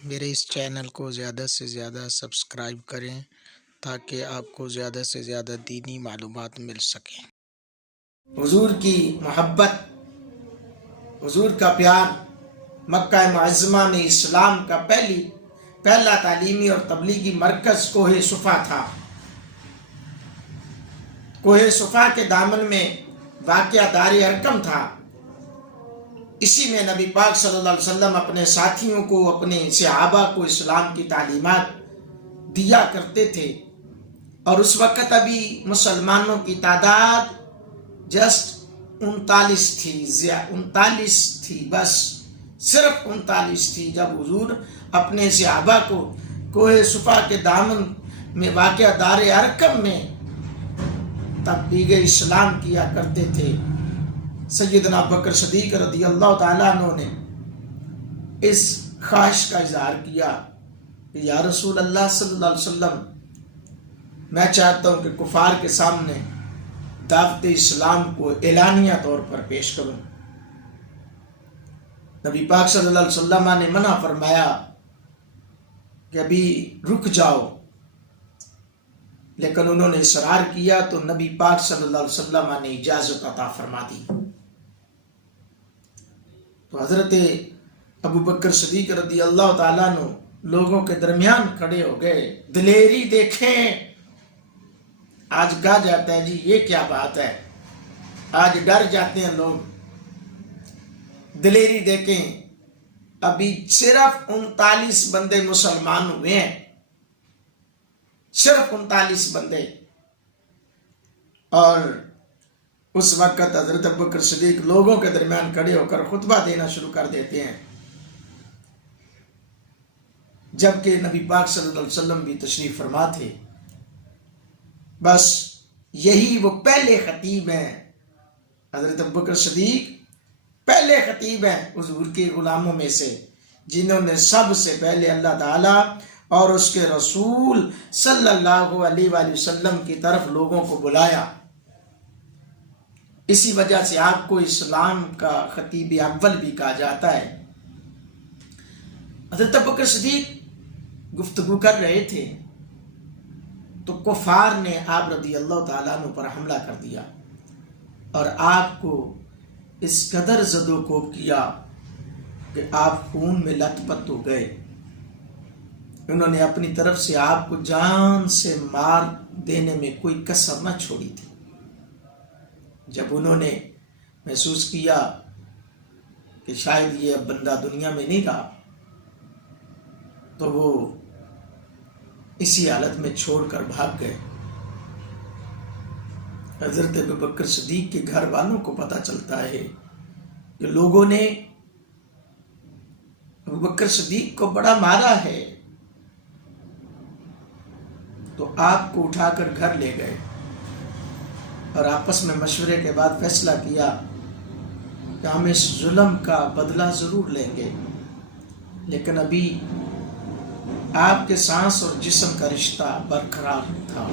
میرے اس چینل کو زیادہ سے زیادہ سبسکرائب کریں تاکہ آپ کو زیادہ سے زیادہ دینی معلومات مل سکیں۔ حضور کی محبت، حضور کا پیار مکہ معظمہ میں اسلام کا پہلا تعلیمی اور تبلیغی مرکز کوہ صفا تھا۔ کوہ صفا کے دامن میں واقع دار ارقم تھا۔ اسی میں نبی پاک صلی اللہ علیہ وسلم اپنے ساتھیوں کو، اپنے صحابہ کو اسلام کی تعلیمات دیا کرتے تھے، اور اس وقت ابھی مسلمانوں کی تعداد جسٹ 39 تھی، بس صرف 39 تھی جب حضور اپنے صحابہ کو کوہ صفا کے دامن میں واقع دار ارقم میں تبلیغ اسلام کیا کرتے تھے۔ سیدنا ابوبکر صدیق رضی اللہ تعالیٰ عنہ نے اس خواہش کا اظہار کیا کہ یا رسول اللہ صلی اللہ علیہ وسلم، میں چاہتا ہوں کہ کفار کے سامنے دعوت اسلام کو اعلانیہ طور پر پیش کروں۔ نبی پاک صلی اللہ علیہ وسلم نے منع فرمایا کہ ابھی رک جاؤ، لیکن انہوں نے اصرار کیا تو نبی پاک صلی اللہ علیہ وسلم نے اجازت عطا فرما دی۔ تو حضرت ابوبکر صدیق رضی اللہ تعالیٰ عنہ لوگوں کے درمیان کھڑے ہو گئے۔ دلیری دیکھیں، آج کہا جاتا ہے جی یہ کیا بات ہے، آج ڈر جاتے ہیں لوگ۔ دلیری دیکھیں، ابھی صرف 39 بندے مسلمان ہوئے ہیں، صرف 39 بندے، اور اس وقت حضرت ابوبکر صدیق لوگوں کے درمیان کھڑے ہو کر خطبہ دینا شروع کر دیتے ہیں، جبکہ نبی پاک صلی اللہ علیہ وسلم بھی تشریف فرما تھے۔ بس یہی وہ پہلے خطیب ہیں، حضرت ابوبکر صدیق پہلے خطیب ہیں حضور کے غلاموں میں سے، جنہوں نے سب سے پہلے اللہ تعالیٰ اور اس کے رسول صلی اللہ علیہ وآلہ وسلم کی طرف لوگوں کو بلایا۔ اسی وجہ سے آپ کو اسلام کا خطیب اول بھی کہا جاتا ہے۔ حضرت ابوبکر صدیق گفتگو کر رہے تھے تو کفار نے آپ رضی اللہ تعالیٰ عنہ پر حملہ کر دیا، اور آپ کو اس قدر زد و کوب کیا کہ آپ خون میں لت پت ہو گئے۔ انہوں نے اپنی طرف سے آپ کو جان سے مار دینے میں کوئی کسر نہ چھوڑی تھی۔ جب انہوں نے محسوس کیا کہ شاید یہ بندہ دنیا میں نہیں رہا، تو وہ اسی حالت میں چھوڑ کر بھاگ گئے۔ حضرت ابوبکر صدیق کے گھر والوں کو پتہ چلتا ہے کہ لوگوں نے ابوبکر صدیق کو بڑا مارا ہے، تو آپ کو اٹھا کر گھر لے گئے، اور آپس میں مشورے کے بعد فیصلہ کیا کہ ہم اس ظلم کا بدلہ ضرور لیں گے، لیکن ابھی آپ کے سانس اور جسم کا رشتہ برقرار تھا۔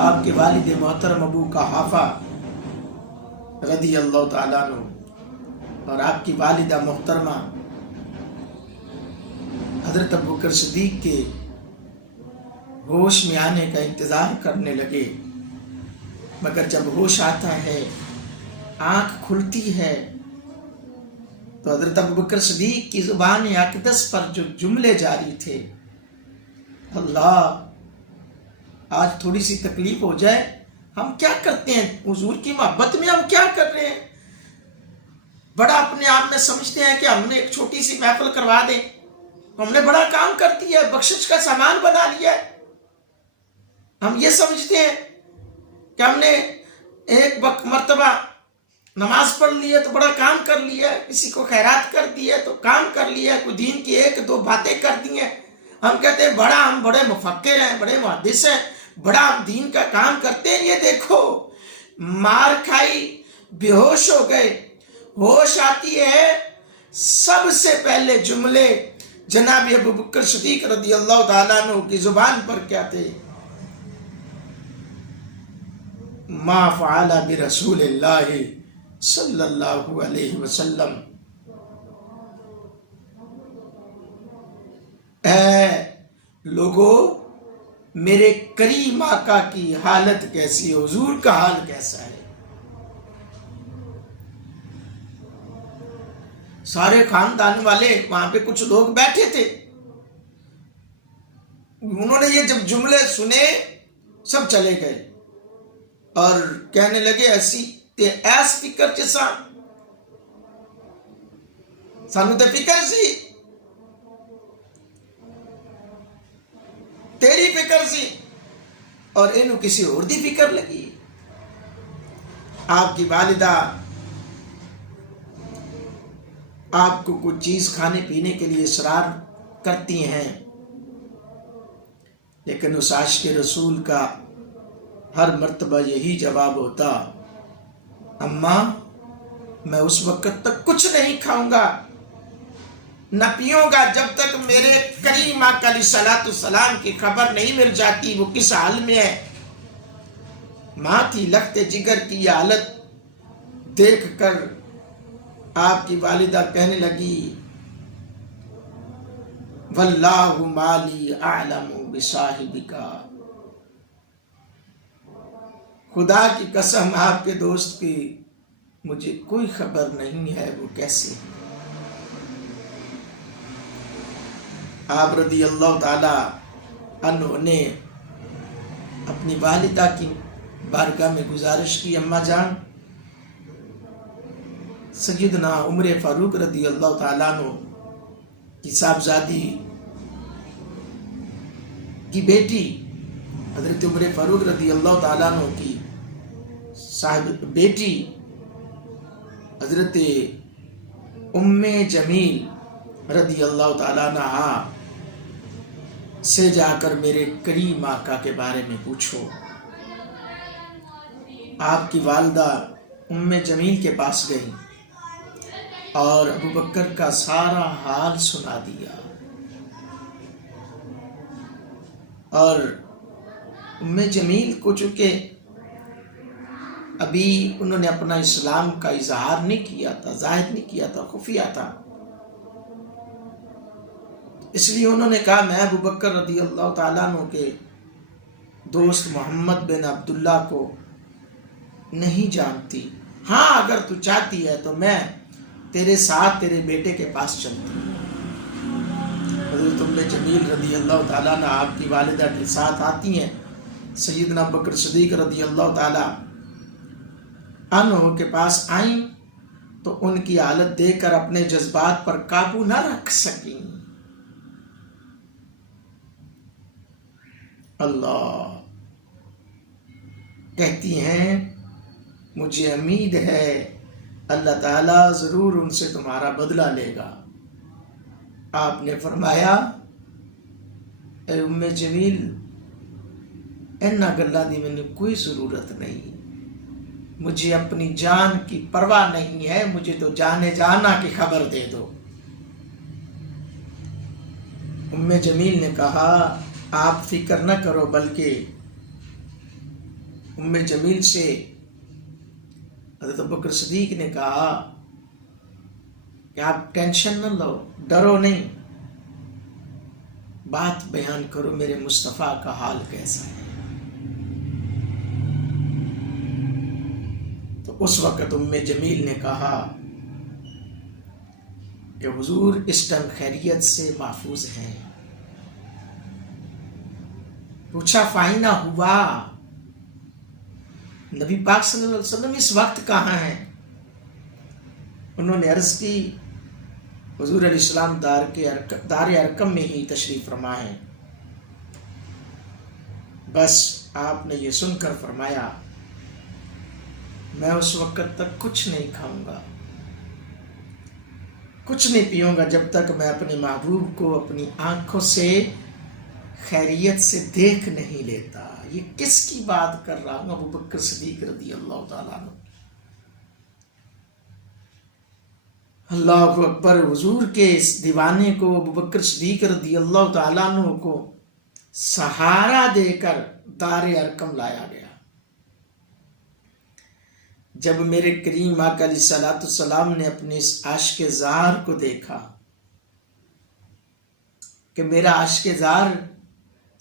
آپ کے والد محترم ابو قحافہ رضی اللہ تعالیٰ عنہ اور آپ کی والدہ محترمہ حضرت ابوبکر صدیق کے ہوش میں آنے کا انتظار کرنے لگے، مگر جب ہوش آتا ہے، آنکھ کھلتی ہے، تو حضرت ابوبکر صدیق کی زبان اقدس پر جو جملے جاری تھے، اللہ آج تھوڑی سی تکلیف ہو جائے، ہم کیا کرتے ہیں حضور کی محبت میں، ہم کیا کر رہے ہیں، بڑا اپنے آپ میں سمجھتے ہیں کہ ہم نے ایک چھوٹی سی محفل کروا دیں، ہم نے بڑا کام کر دیا ہے، بخشش کا سامان بنا لیا ہے۔ ہم یہ سمجھتے ہیں کہ ہم نے ایک مرتبہ نماز پڑھ لی ہے تو بڑا کام کر لیا ہے، کسی کو خیرات کر دی ہے تو کام کر لیا ہے، کوئی دین کی ایک دو باتیں کر دی ہیں، ہم کہتے ہیں ہم بڑے مفکر ہیں، بڑے محدث ہیں، بڑا ہم دین کا کام کرتے ہیں۔ یہ دیکھو، مار کھائی، بے ہوش ہو گئے، ہوش آتی ہے، سب سے پہلے جملے جناب ابوبکر صدیق رضی اللہ تعالیٰ عنہ کی زبان پر کیا تھے؟ ما فعل برسول اللہ صلی اللہ علیہ وسلم، لوگوں میرے کریم آقا کی حالت کیسی ہے، حضور کا حال کیسا ہے؟ سارے خاندان والے وہاں پہ کچھ لوگ بیٹھے تھے، انہوں نے یہ جب جملے سنے سب چلے گئے اور کہنے لگے ایسی تے ایس فکر جیسا سانو تے فکر سی، تیری فکر سی اور اینو کسی اور دی فکر لگی۔ آپ کی والدہ آپ کو کچھ چیز کھانے پینے کے لیے اصرار کرتی ہیں، لیکن اس عاشق رسول کا ہر مرتبہ یہی جواب ہوتا، اماں میں اس وقت تک کچھ نہیں کھاؤں گا نہ پیوں گا جب تک میرے کریم آقا علیہ الصلوۃ والسلام کی خبر نہیں مل جاتی وہ کس حال میں ہے۔ ماں تھی لخت جگر کی یہ حالت دیکھ کر آپ کی والدہ کہنے لگی، واللہ مالی اعلم بصاحبک، خدا کی قسم آپ کے دوست کی مجھے کوئی خبر نہیں ہے وہ کیسے۔ آپ رضی اللہ تعالی عنہ نے اپنی والدہ کی بارگاہ میں گزارش کی، اماں جان سیدنا عمر فاروق رضی اللہ تعالیٰ عنہ کی صاحبزادی کی بیٹی، حضرت عمر فاروق رضی اللہ تعالیٰ عنہ کی صاحب بیٹی حضرت ام جمیل رضی اللہ تعالیٰ عنہ سے جا کر میرے کریم آقا کے بارے میں پوچھو۔ آپ کی والدہ ام جمیل کے پاس گئی اور ابو بکر کا سارا حال سنا دیا، اور ام جمیل کو چونکہ ابھی انہوں نے اپنا اسلام کا اظہار نہیں کیا تھا، ظاہر نہیں کیا تھا، خفیہ تھا، اس لیے انہوں نے کہا میں ابو بکر رضی اللہ تعالیٰ عنہ کے دوست محمد بن عبداللہ کو نہیں جانتی، ہاں اگر تو چاہتی ہے تو میں تیرے ساتھ تیرے بیٹے کے پاس چلتی ہوں۔ حضرت ام جمیل رضی اللہ تعالیٰ عنہ آپ کی والدہ کے ساتھ آتی ہیں، سیدنا بکر صدیق رضی اللہ تعالیٰ عنہ کے پاس آئیں تو ان کی حالت دیکھ کر اپنے جذبات پر قابو نہ رکھ سکیں۔ اللہ کہتی ہیں مجھے امید ہے اللہ تعالیٰ ضرور ان سے تمہارا بدلہ لے گا۔ آپ نے فرمایا اے ام جمیل اینا گلہ دی میں نے کوئی ضرورت نہیں، مجھے اپنی جان کی پرواہ نہیں ہے، مجھے تو جانے جانا کی خبر دے دو۔ ام جمیل نے کہا آپ فکر نہ کرو، بلکہ ام جمیل سے حضرت ابوبکر صدیق نے کہا کہ آپ ٹینشن نہ لو، ڈرو نہیں، بات بیان کرو میرے مصطفیٰ کا حال کیسا ہے۔ تو اس وقت ام جمیل نے کہا کہ حضور اس ٹائم خیریت سے محفوظ ہیں۔ پوچھا فائنہ ہوا، نبی پاک صلی اللہ علیہ وسلم اس وقت کہاں ہیں؟ انہوں نے عرض کی حضور علیہ السلام دار ارقم میں ہی تشریف فرما ہے۔ بس آپ نے یہ سن کر فرمایا میں اس وقت تک کچھ نہیں کھاؤں گا، کچھ نہیں پیوں گا جب تک میں اپنے محبوب کو اپنی آنکھوں سے خیریت سے دیکھ نہیں لیتا۔ یہ کس کی بات کر رہا ہوں؟ ابو بکر صدیق رضی اللہ تعالیٰ عنہ۔ اللہ اکبر، حضور کے اس دیوانے کو ابو بکر صدیق رضی اللہ تعالیٰ عنہ کو سہارا دے کر دار ارقم لایا گیا۔ جب میرے کریم آقا علیہ الصلوۃ والسلام نے اپنے اس عاشق زار کو دیکھا کہ میرا عاشق زار